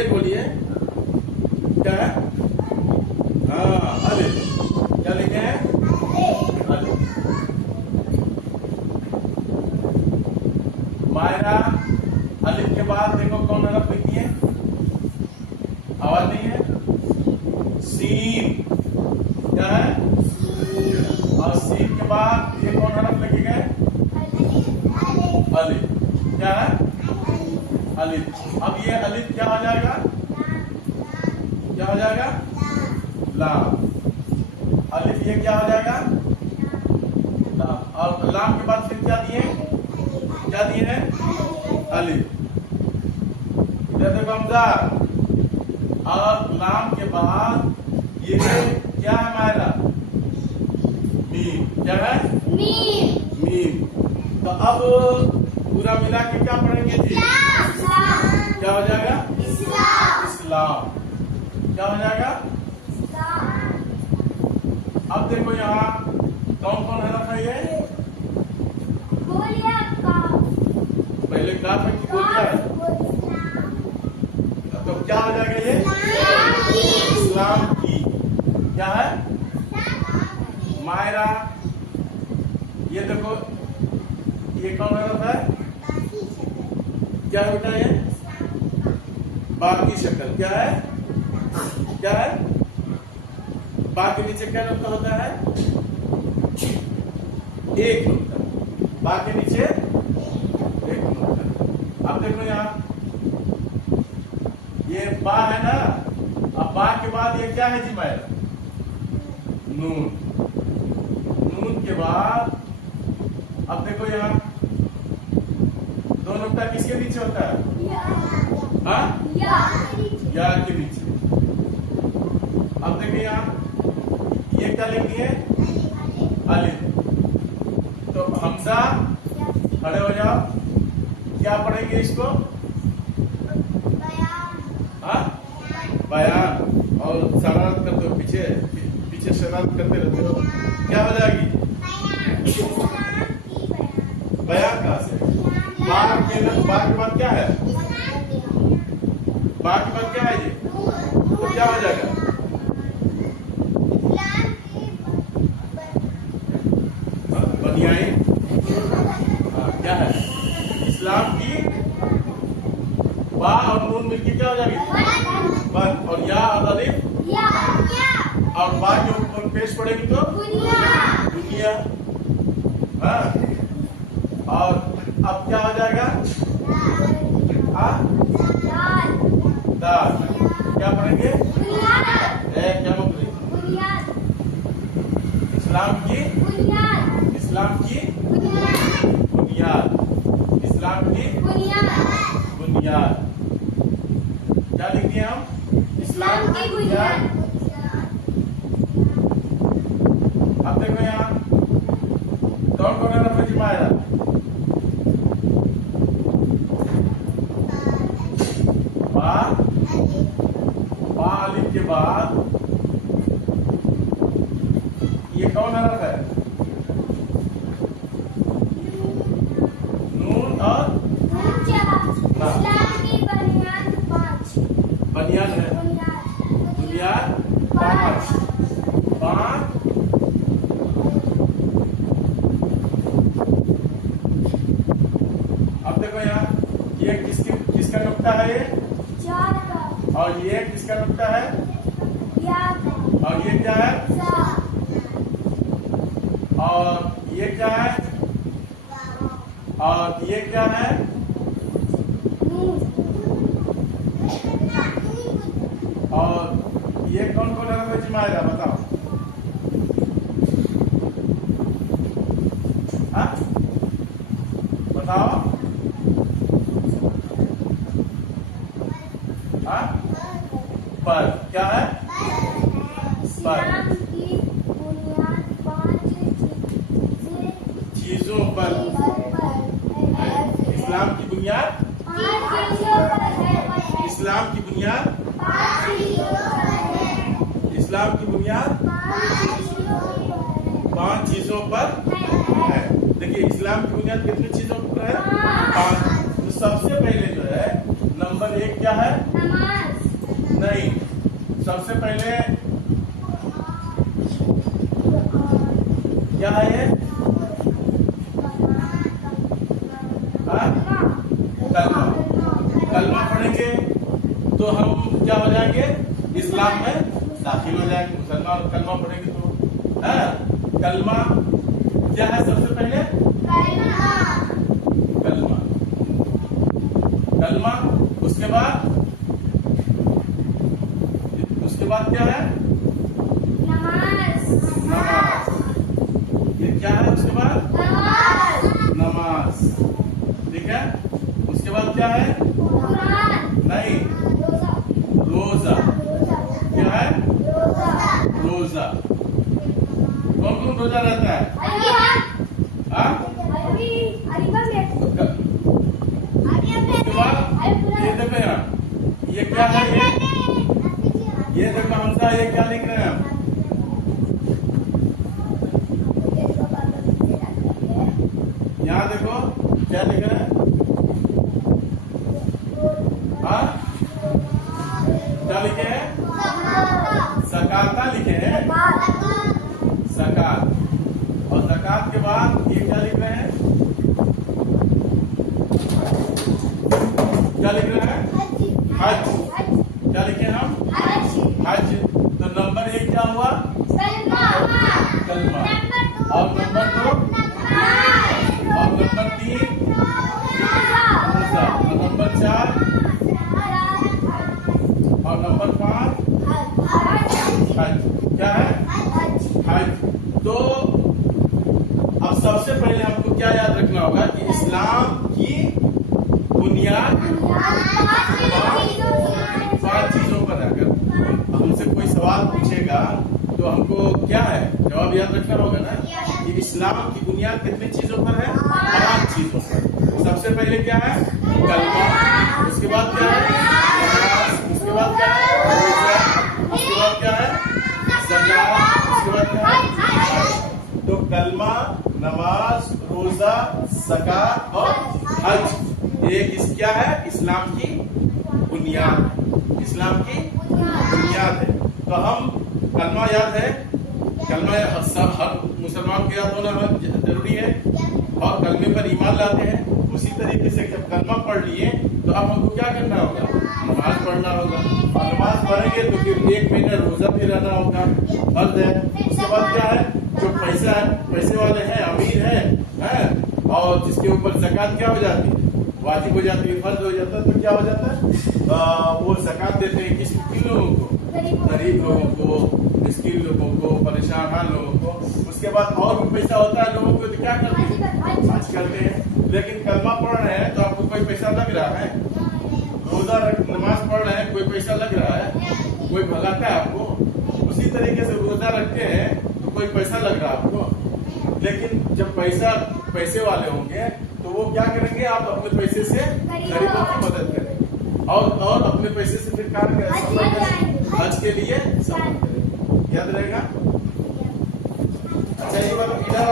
Z बोलिए, क्या है? हाँ, अलिफ। क्या लिखे हैं? अलिफ। मायरा, अलिफ के बाद देखो कौन हरफ लिखी है? आवाज नहीं है? सीन। क्या है? और सीन के बाद ये कौन हरफ लिखे गए? अलिफ। क्या है? अलिफ। अब ये अलिफ क्या हो जाएगा? क्या हो जाएगा? लाम। अलिफ ये क्या हो जाएगा? लाम। और लाम के बाद फिर क्या दिए? क्या दिए हैं? अलिफ। इधर देखो हमजा। और लाम के बाद ये क्या है मायरा? मीम। क्या है? मीम। तो अब पूरा मिला के क्या पढ़ेंगे जी? क्या हो जाएगा? इस्लाम। क्या हो जाएगा? अब देखो यहाँ कौन कौन हरफ है ये? पहले काफ है कि बोलिया है? तो क्या हो जाएगा ये? इस्लाम की। क्या है? मायरा, ये देखो ये कौन हरफ है? क्या है बेटा ये? बाकी शक्ल। क्या है? क्या है? बाकी नीचे क्या नुक्ता होता है? एक नुक्ता। बाकी नीचे एक नुक्ता। अब देखो यहाँ ये बा है ना, अब बा के बाद ये क्या है जी मायरा? नून। नून के बाद अब देखो यहाँ दो नुक्ता किसके नीचे होता है? हाँ? या के नीचे। अब देखिए यहाँ ये क्या लिखी है? अलिफ। तो हमजा, खड़े हो जाओ। क्या पढ़ेंगे इसको? हाँ? बयान। और शरारत करते हो, पीछे पीछे शरारत करते रहते हो। क्या हो जाएगी? बयान कहाँ से? बार के बाद क्या है? बार के बाद क्या है ये? तो क्या हो जाएगा? बनियाई। क्या है? इस्लाम की बा और नून मिलकर क्या हो जाएगी? बन। और या और अलिफ और बा के ऊपर पेश पड़ेगी तो दुनिया। हाँ? और अब क्या हो जाएगा? दाल। क्या पढ़ेंगे? क्या बोल? इस्लाम की बुनियाद। इस्लाम की बुनियाद। क्या लिख दिए हम? इस्लाम की बुनियाद। अब देखो यहाँ कौन कौन है रफी मायरा? बा अलिफ के बाद ये कौन हरफ है? नून और बनियान है। बुनियाद 5। अब देखो यहाँ ये किसका नुक्ता है? ये और ये किसका नुक्ता है? और ये क्या है? और ये क्या है? और ये क्या है? और ये कौन कौन है जिमाएगा? बताओ। हाँ? बताओ। हाँ? पर क्या है? पर चीजों पर। इस्लाम की बुनियाद। इस्लाम की बुनियाद। इस्लाम की बुनियाद 5 चीजों पर है। देखिए इस्लाम की बुनियाद कितनी चीजों पर है? 5। तो सबसे पहले जो है नंबर एक क्या है? नमाज। नहीं, सबसे पहले क्या है ये? हाँ? कलमा। कलमा पढ़ेंगे तो हम क्या हो जाएंगे? इस्लाम में दाखिल हो जाएंगे। मुसलमान कलमा पढ़ेंगे तो कलमा क्या है? सबसे पहले कलमा। कलमा उसके बाद क्या है? नमाज। नमाज। ये क्या है? उसके बाद नमाज। ठीक है। उसके बाद क्या है? नहीं, रोजा। क्या है? रोजा। कौन कौन रोजा रहता है? हाँ? उसके बाद ये देखो यहाँ, ये क्या है? ये देखो हमसा, ये क्या लिख रहे हैं हम? यहाँ देखो क्या लिख रहे हैं? हाँ, क्या लिखे हैं? ज़काता लिखे हैं। ज़कात। और ज़कात के बाद ये क्या लिख रहे हैं? क्या लिख रहे हैं? हज। क्या लिखे हम? हज। तो नंबर एक क्या हुआ? कलमा। और नंबर दो? और नंबर तीन? रोजा। और नंबर चार? और नंबर पाँच? हज। क्या है? हज। तो अब सबसे पहले हमको क्या याद रखना होगा कि इस्लाम की बुनियाद 5 चीजों पर है। अगर हमसे कोई सवाल पूछेगा तो हमको क्या है जवाब याद रखना होगा ना कि इस्लाम की बुनियाद कितनी चीजों पर है? 5 चीजों पर। सबसे पहले क्या है? कलमा। उसके बाद क्या है? नमाज। उसके बाद क्या है? रोजा। उसके बाद क्या है? ज़कात। उसके बाद क्या है? तो कलमा, नमाज, रोजा, ज़कात और हज, ये क्या है? इस्लाम की बुनियाद। इस्लाम की बुनियाद है। तो हम कलमा याद है, कलमा हर मुसलमान को याद होना जरूरी है और कलमे पर ईमान लाते हैं। उसी तरीके से जब कलमा पढ़ लिए तो अब हमको क्या करना होगा? नमाज पढ़ना होगा। और नमाज पढ़ेंगे तो फिर 1 महीना रोजा भी रहना होगा, फर्ज है। उसके बाद क्या है? जो पैसे वाले हैं, अमीर हैं, और जिसके ऊपर ज़कात क्या हो जाती है? वाजिब हो जाती है, फर्ज हो जाता है। तो क्या हो जाता है? वो ज़कात देते हैं किन लोगों को? गरीब लोगों को, मिस्कीन लोगों को, परेशान लोगों को। उसके बाद और भी पैसा होता है लोगों को तो क्या करते हैं? हज करते हैं। लेकिन कलमा पढ़ रहे हैं तो आपको कोई पैसा लग रहा है? रोजा नमाज पढ़ रहे हैं, कोई पैसा लग रहा है? कोई भगाता है आपको? उसी तरीके से रोजा रखते हैं तो कोई पैसा लग रहा है आपको? लेकिन जब पैसे वाले होंगे तो वो क्या करेंगे? आप अपने पैसे से गरीबों की मदद करें और अपने पैसे से फिर क्या करें? हज के लिए सफर करें। याद रहेगा? अच्छा, ये बात इधर